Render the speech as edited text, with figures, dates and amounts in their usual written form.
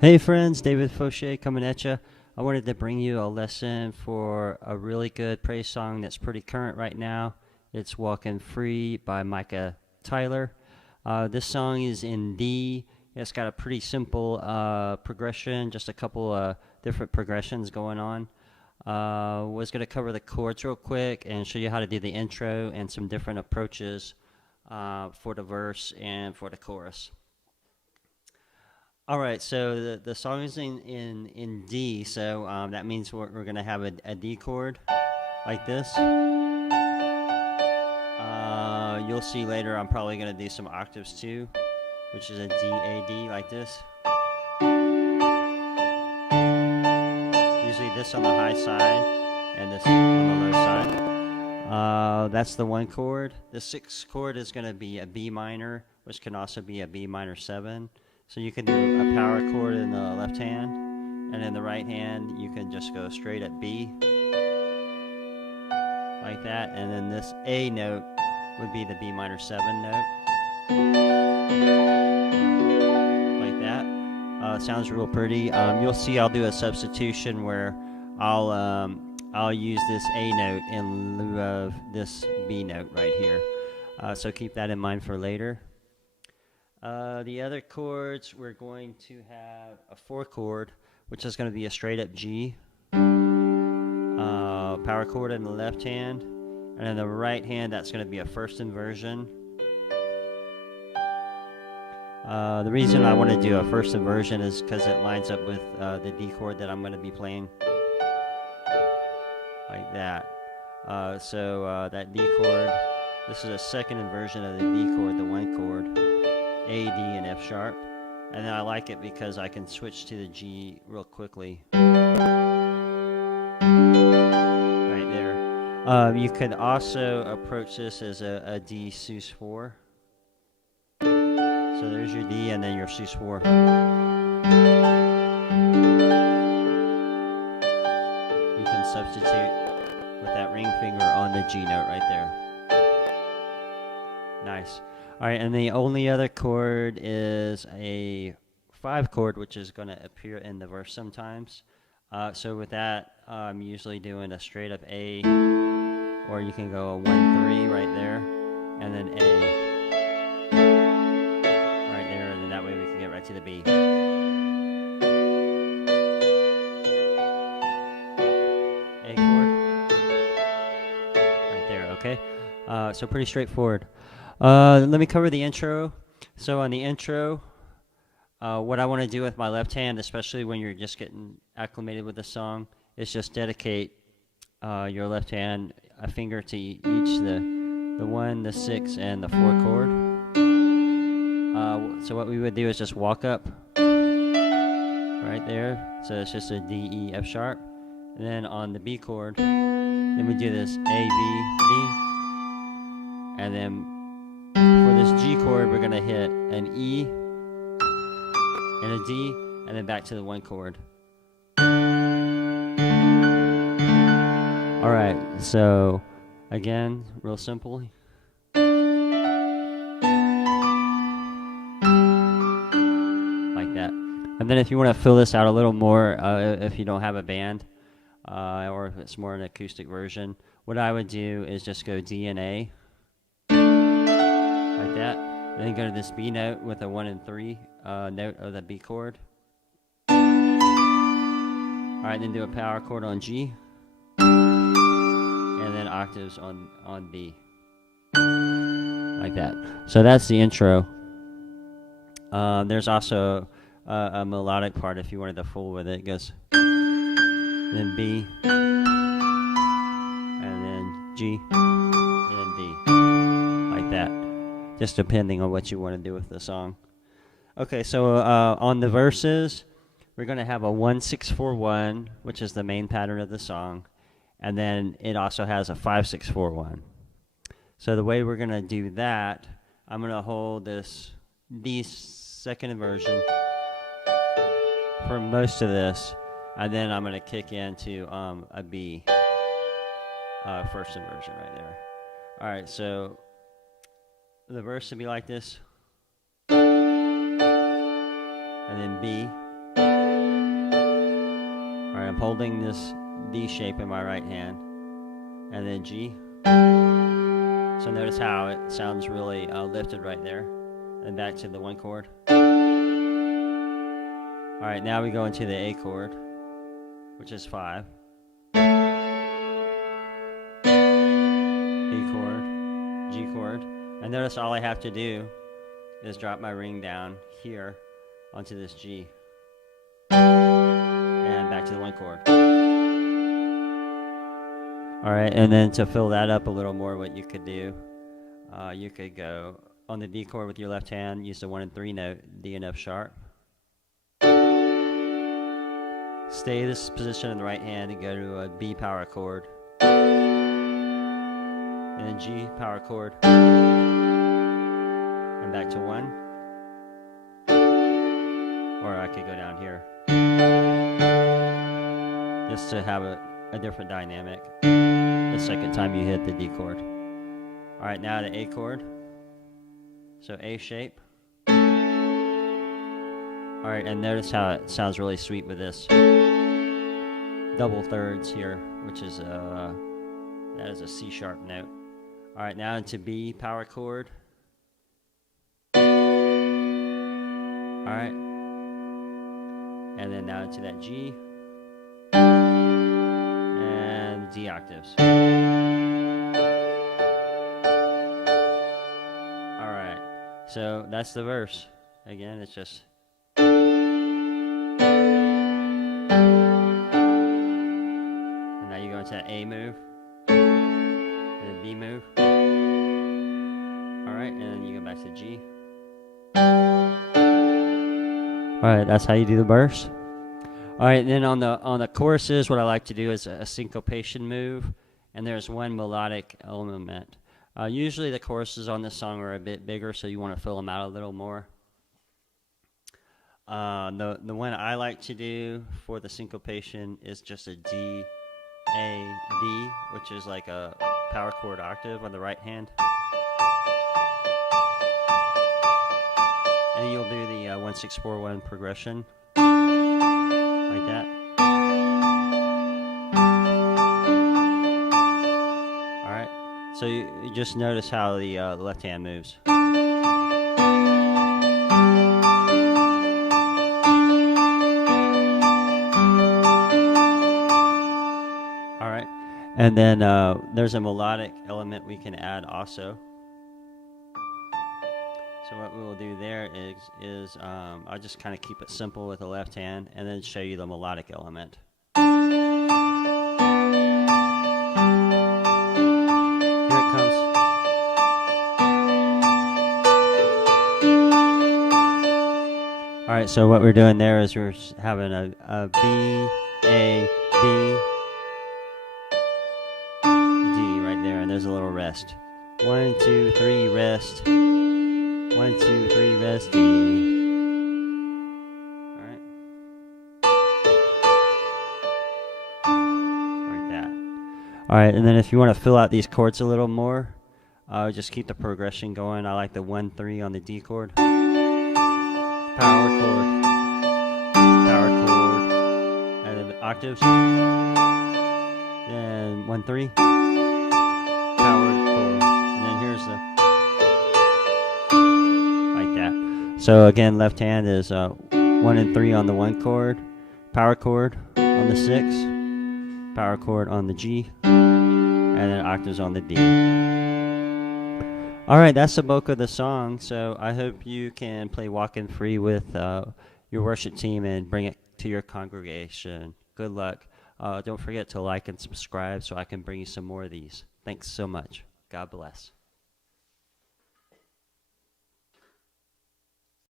Hey friends, David Fauché coming at you. I wanted to bring you a lesson for a really good praise song that's pretty current right now. It's Walking Free by Micah Tyler. This song is in D. It's got a pretty simple progression, just a couple different progressions going on. Was going to cover the chords real quick and show you how to do the intro and some different approaches for the verse and for the chorus. All right, so the song is in D, so that means we're going to have a D chord like this. You'll see later I'm probably going to do some octaves too, which is a D, A, D like this. Usually this on the high side and this on the low side. That's the one chord. The sixth chord is going to be a B minor, which can also be a B minor 7. So you can do a power chord in the left hand, and in the right hand you can just go straight at B, like that, and then this A note would be the B minor 7 note, like that. It sounds real pretty. You'll see I'll do a substitution where I'll use this A note in lieu of this B note right here. So keep that in mind for later. The other chords, we're going to have a 4 chord, which is going to be a straight up G, power chord in the left hand, and in the right hand that's going to be a first inversion. The reason I want to do a first inversion is because it lines up with the D chord that I'm going to be playing, like that. That D chord, this is a second inversion of the D chord, the 1 chord. A, D, and F sharp, and then I like it because I can switch to the G real quickly. Right there. You could also approach this as a D sus 4. So there's your D and then your sus 4. You can substitute with that ring finger on the G note right there. Nice. All right, and the only other chord is a 5 chord, which is going to appear in the verse sometimes. So with that, I'm usually doing a straight up A, or you can go a 1-3 right there, and then A right there, and then that way we can get right to the B. A chord right there, okay? So pretty straightforward. Let me cover the intro. So on the intro, what I want to do with my left hand, especially when you're just getting acclimated with the song, is just dedicate your left hand, a finger to each, the 1, the 6, and the 4 chord. So what we would do is just walk up right there. So it's just a D, E, F sharp. And then on the B chord, then we do this A, B, D. And then for this G chord, we're going to hit an E and a D, and then back to the 1 chord. All right, so again, real simple. Like that. And then if you want to fill this out a little more, if you don't have a band, or if it's more an acoustic version, what I would do is just go D and A. Like that, and then go to this B note with a 1 and 3 note of the B chord. Alright, then do a power chord on G, and then octaves on B. Like that. So that's the intro. There's also a melodic part if you wanted to fool with it. It goes, then B, and then G, and then D. Like that. Just depending on what you want to do with the song. Okay, so on the verses, we're going to have a 1-6-4-1, which is the main pattern of the song, and then it also has a 5-6-4-1. So the way we're going to do that, I'm going to hold this D second inversion for most of this, and then I'm going to kick into a B first inversion right there. All right, so the verse would be like this, and then B, All right, I'm holding this D shape in my right hand, and then G. So notice how it sounds really lifted right there, and back to the 1 chord. All right, now we go into the A chord, which is 5. B chord, G chord, and notice all I have to do is drop my ring down here onto this G, and back to the 1 chord. All right, and then to fill that up a little more, what you could do, you could go on the D chord with your left hand, use the 1 and 3 note, D and F sharp. Stay this position in the right hand and go to a B power chord, and then G power chord, and back to 1. Or I could go down here, just to have a different dynamic the second time you hit the D chord. All right, now the A chord. So A shape. All right, and notice how it sounds really sweet with this double thirds here, which is that is a C sharp note. All right, now into B power chord. All right, and then now into that G and D octaves. All right, so that's the verse. Again, it's just. And now you go into that A move, and then B move. All right, and then you go back to G. All right, that's how you do the verse. All right, and then on the choruses, what I like to do is a syncopation move, and there's one melodic element. Usually the choruses on this song are a bit bigger, so you want to fill them out a little more. The one I like to do for the syncopation is just a D, A, D, which is like a power chord octave on the right hand. And you'll do the 1-6-4-1 progression, like that. All right, so you just notice how the left hand moves. All right, and then there's a melodic element we can add also. So what we will do there is I'll just kind of keep it simple with the left hand and then show you the melodic element. Here it comes. All right, so what we're doing there is we're having a B, A, B, D right there, and there's a little rest. 1, 2, 3, rest. 1, 2, 3, rest, D. Alright. Like that. Alright, and then if you want to fill out these chords a little more, just keep the progression going. I like the 1, 3 on the D chord. Power chord. Power chord. And then octaves. Then 1, 3. Power chord. And then here's the. So again, left hand is 1 and 3 on the 1 chord, power chord on the 6, power chord on the G, and then octaves on the D. All right, that's the bulk of the song. So I hope you can play Walking Free with your worship team and bring it to your congregation. Good luck. Don't forget to like and subscribe so I can bring you some more of these. Thanks so much. God bless.